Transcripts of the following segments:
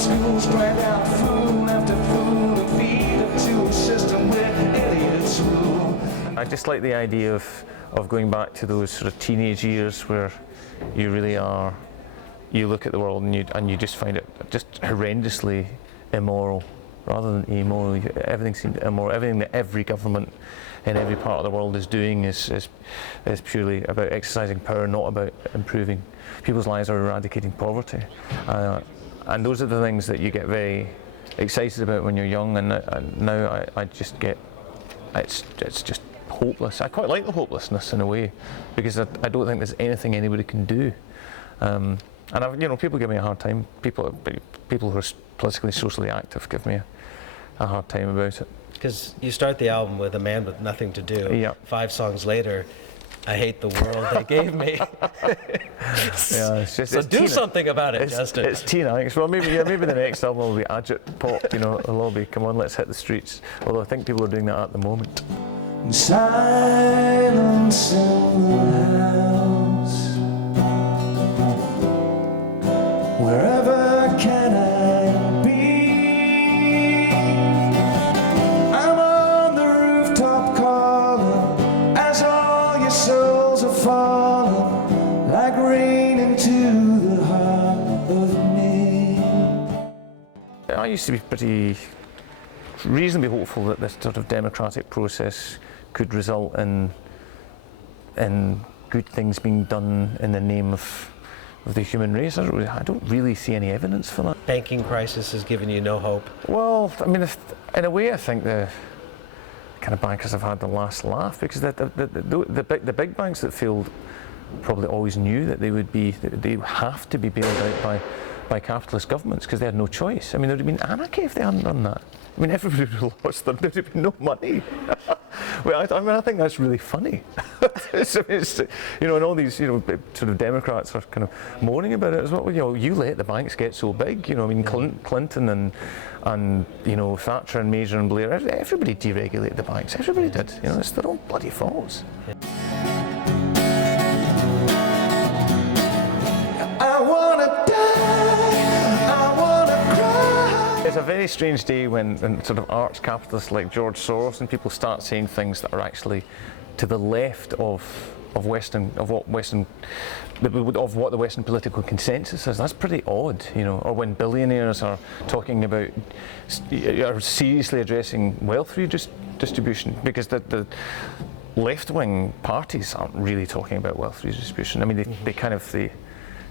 schools grind out fool after fool and feed up to a system where idiots rule. I just like the idea of going back to those sort of teenage years where you really are, you look at the world and you just find it just horrendously immoral rather than amoral. Everything seems immoral. Everything that every government in every part of the world is doing is purely about exercising power, not about improving people's lives or eradicating poverty. And those are the things that you get very excited about when you're young, and now I just get, it's just hopeless. I quite like the hopelessness in a way, because I don't think there's anything anybody can do. And people give me a hard time. People who are politically, socially active give me a hard time about it. Because you start the album with A Man With Nothing to Do. Yeah. 5 songs later, I hate the world they gave me. Yeah, it's just, so do something about it, Justin. It's teen angst. Well, maybe the next album will be agit pop. It'll all be, come on, let's hit the streets. Although I think people are doing that at the moment. Silence in the house. Wherever can I be? I'm on the rooftop calling as all your souls are falling like rain into the heart of me. I used to be reasonably hopeful that this sort of democratic process could result in good things being done in the name of the human race. I don't really see any evidence for that. Banking crisis has given you no hope. Well, I mean, in a way, I think the kind of bankers have had the last laugh, because the big banks that failed probably always knew that they have to be bailed out by capitalist governments, because they had no choice. I mean, there would have been anarchy if they hadn't done that. I mean, everybody would have lost there would have been no money. Well, I think that's really funny. And all these, sort of Democrats are kind of moaning about it as well. You let the banks get so big. Clinton and Thatcher and Major and Blair, everybody deregulated the banks. Everybody did. It's their own bloody faults. I wanna die, I wanna cry. It's a very strange day when sort of arch capitalists like George Soros and people start saying things that are actually to the left of what the Western political consensus is. That's pretty odd, Or when billionaires are talking about, are seriously addressing wealth redistribution, because the left-wing parties aren't really talking about wealth redistribution. I mean,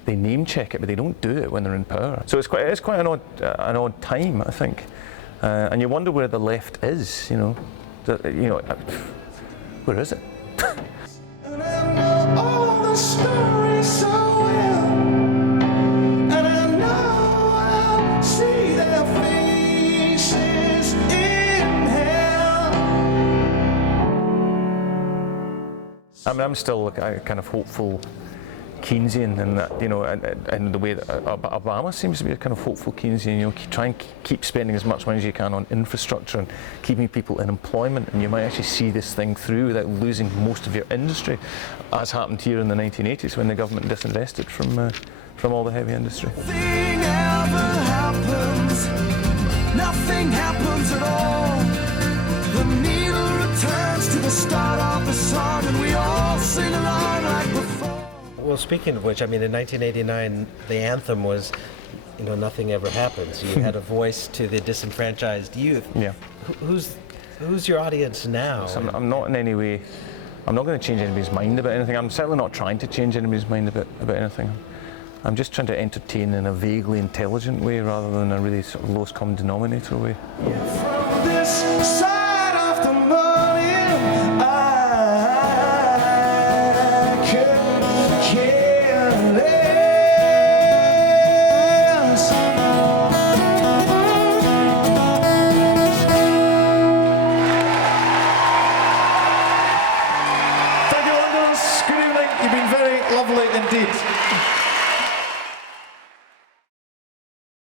they name check it, but they don't do it when they're in power. So it's quite an odd time, I think, and you wonder where the left is. Where is it? And I know all the stories so well, and I know I'll see their faces in hell. I mean, I'm still a kind of hopeful Keynesian in that, and the way that Obama seems to be a kind of hopeful Keynesian. Try and keep spending as much money as you can on infrastructure and keeping people in employment, and you might actually see this thing through without losing most of your industry, as happened here in the 1980s when the government disinvested from all the heavy industry. Nothing ever happens, nothing happens at all. The needle returns to the start of the song, and we all sing along like before. Well, speaking of which, I mean, in 1989, the anthem was, nothing ever happens. You had a voice to the disenfranchised youth. Yeah. Who's your audience now? So I'm not in any way, I'm not going to change anybody's mind about anything. I'm certainly not trying to change anybody's mind about anything. I'm just trying to entertain in a vaguely intelligent way rather than a really sort of lowest common denominator way. From this side